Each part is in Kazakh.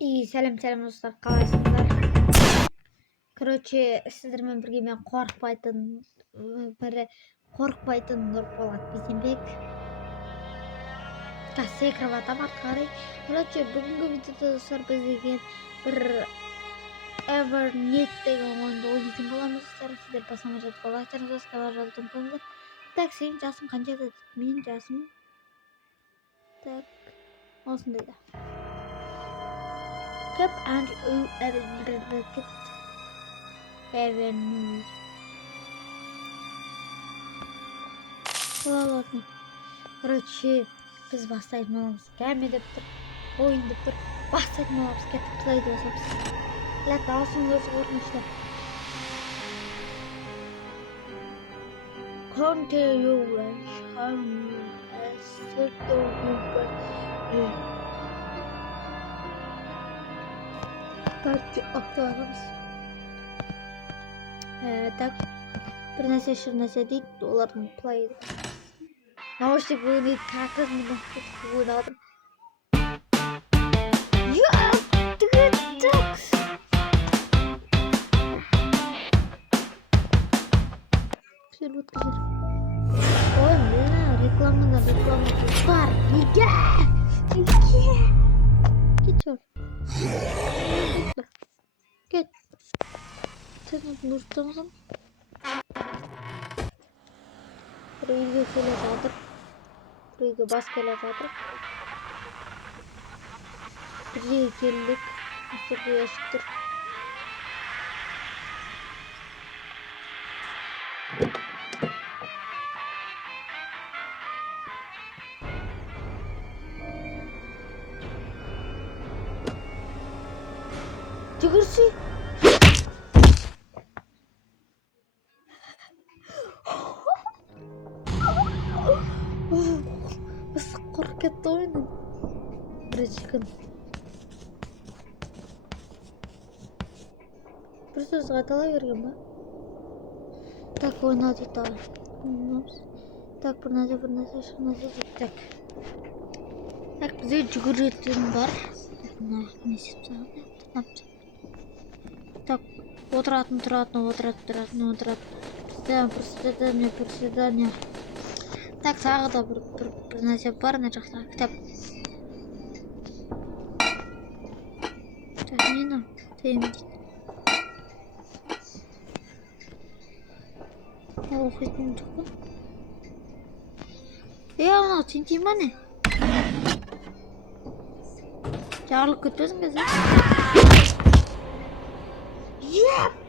İyi selam dostlar қалайсыздар. Короче, сіздермен бірге мен қорықпайтын Нұрболат Бейсенбек. Секіріп атам артқа қарай. Короче, бүгінгі видеода достар біз деген бір Evernet деген ойынды ойнайтын боламыз. Сіздер басамай жатып лайктарыңызды басқалар жазып ұмытпаңыздар. Так, сенің жасың қанша еді? Менің жасым так осындайда. Cup and ладно. Короче, біз бастайтын боламыз. Кәме деп тұр, ойын деп тұр. Бастайтын боламыз, кеттік плейді басамыз. Ләк, алсын өзі қорқынышты. Так, бір нәрсе шыр-нәрсе дейді, олардың плейді. Наушник бүгін тәкіз наушник бүгін алдым. Ой, мына рекламада бар. Неге? Кет. Сен нұрттамысың? Бір үйге келе жатыр. Бір үйге бас келе жатыр. Bir yere geldik. Nasıl bir yaşıktır. Çıkırsı. Nasıl korkuttı oyunu? Bir çıkın. Bir söz katala vergen ba. Так, ойнады тағы. Так, бір нәрсе так. Так, бізде жүгіретін бар. Так, отыратын. Приседание. Так, тағы да бір нәрсе бар, мына жақта кітап. Так, нені? Тейм дейді. Оқитын жоқ па? Анау сен тиін ба не? Жарылып кетпесін қазір.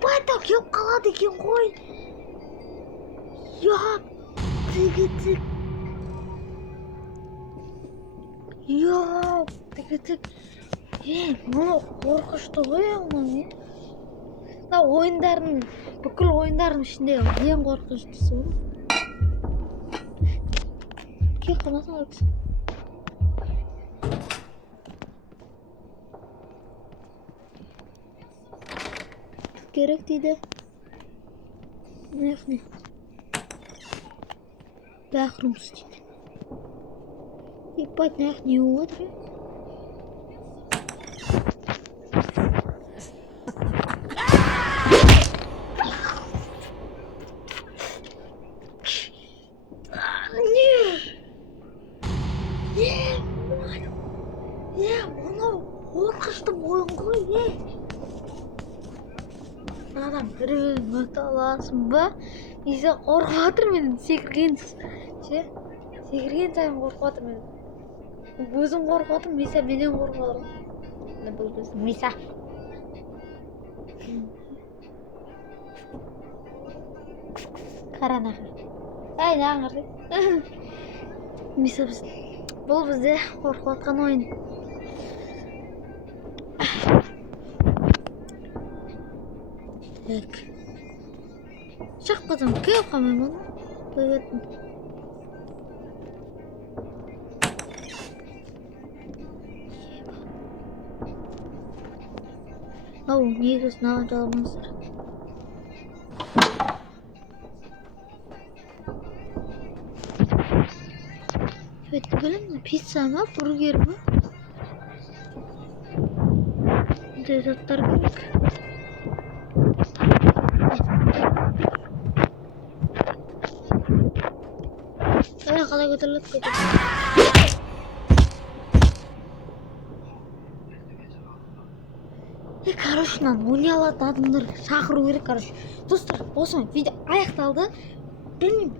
Байта келіп қалады екен ғой. Тік. Мұны қорқышты ғой анау не? Ойындардың, бүкіл ойындардың ішінде ең қорқыныштысы ғой. Кел қаласың өксі. Керек дейді. Не? Бәқырымыз дейді. Еппайт не отыр? Қорқышты ойын ғой, Адам бір өті аласың ба? Несі қорқып атыр мен секірген сайын қорқып атыр мен. Өзім қорқып атыр, Миса менен қорқып атыр. Бұл біздің Миса. Қаранаға. Нағыр де. Миса біздің. Бұл бізде қорқып атқан ойын. Так. Шақ қадам, кел қамай мұны. Қойбетін. Негіз наған жалмаңыздар. Evet, böyle mi? Pizza mı? Burger mi? Қандай заттар керек? Қалай көтеріледі кетеді? Короче, мынаны ойнай алатын адамдар шақыру керек, короче. Достар, осымен видео аяқталды. Білмеймін,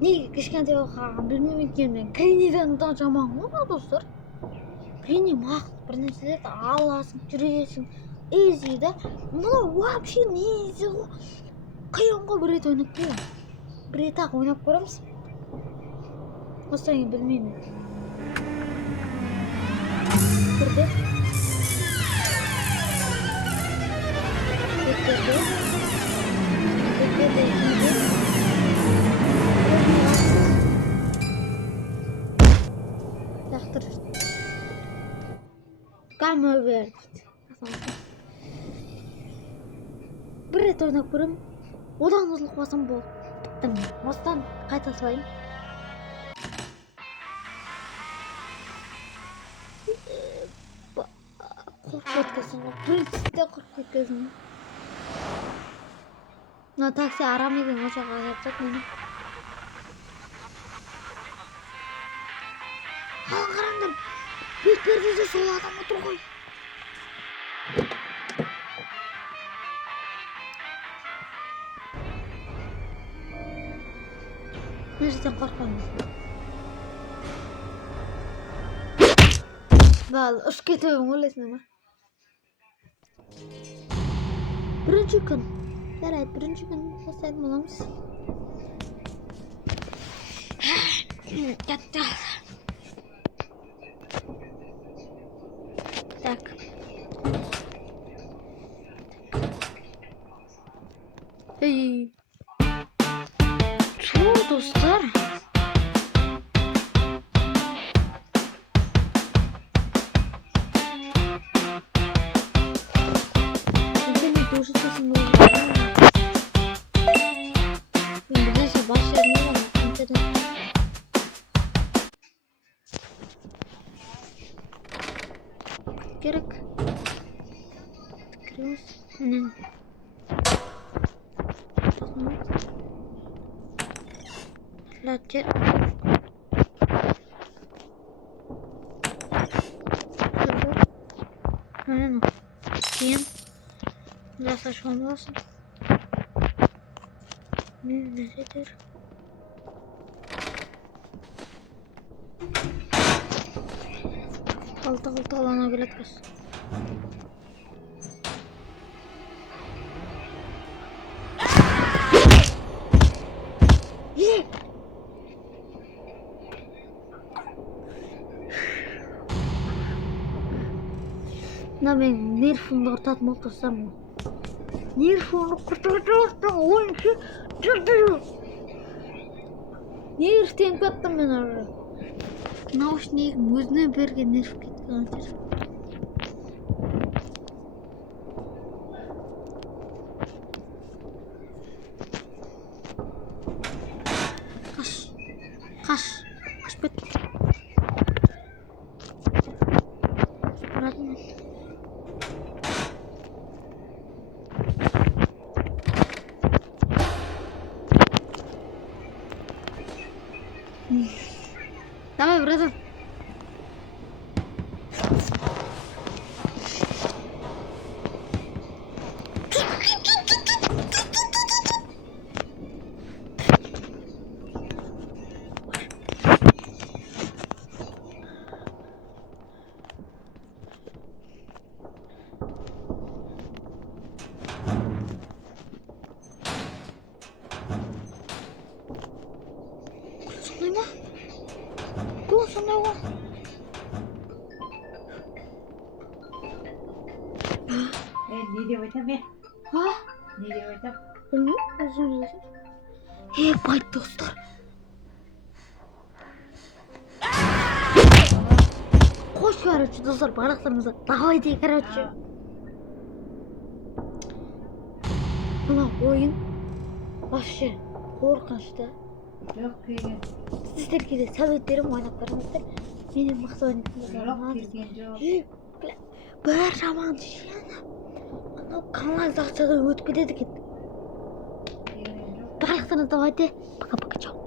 неге кішкентай болып қалған білмеймін, өйткені Греннидан да жаман ғой, достар. Гренни мақұл, бір нәрселерді аласың, жүресің, изи да. Мынау вообще не изи ғой. Қиын ғой, бір рет ойнап көремін. Бір рет ақ ойнап көреміз. Осыдан кейін білмеймін. Бірде. Game over дейді. Бір рет ойнап көремін. Одан ұзылып қалсам болды. Бітті. Осыдан қайта салайын. Қорқып кеткенсің ғой. Біріншісінде қорқып кеткенсің. Мына такси арам екен, осы жаққа жатады мені. Ал қараңдар. Бетпердеде сол адам отыр ғой. Мына жерден қорқпаймыз. Бал, ұшып кетемін ойлайсың ма? Бірінші күн. Жарайды, бірінші күн бастайтын боламыз. Кетті. Так. Ей. Что, достар? Керек. Кіреміз. Міне. Ләттер. Міне. Кейін. Жасаш болмасын. Міне нәрселер. Алты алана келеді кыз. Мына мен нервімді құртатын болып тұрсам ғой. Нервімді құртатын ойыншы жүрді. Нервтен кеттім мен ары. Наушнигім өзіне берген нерв кеткен жер. Қаш бет. Баратын. Давай, братан. Сондай ғой. Не деп айтам мен? Не деп айтам? Білмеймін, байт достар. Қош, короче, достар, барлықтарыңызға. Давай дей, короче. Мына ойын вообще қорқынышты. Жоқ келген. Сіздерге де совет беремін, ойнап көріңіздер. Менен мықты ойнайтын Жоқ келген жоқ. бір жаман канализациядан өтіп кетеді екен. Барлықтарыңызды байтэ. Пока-пока, чао.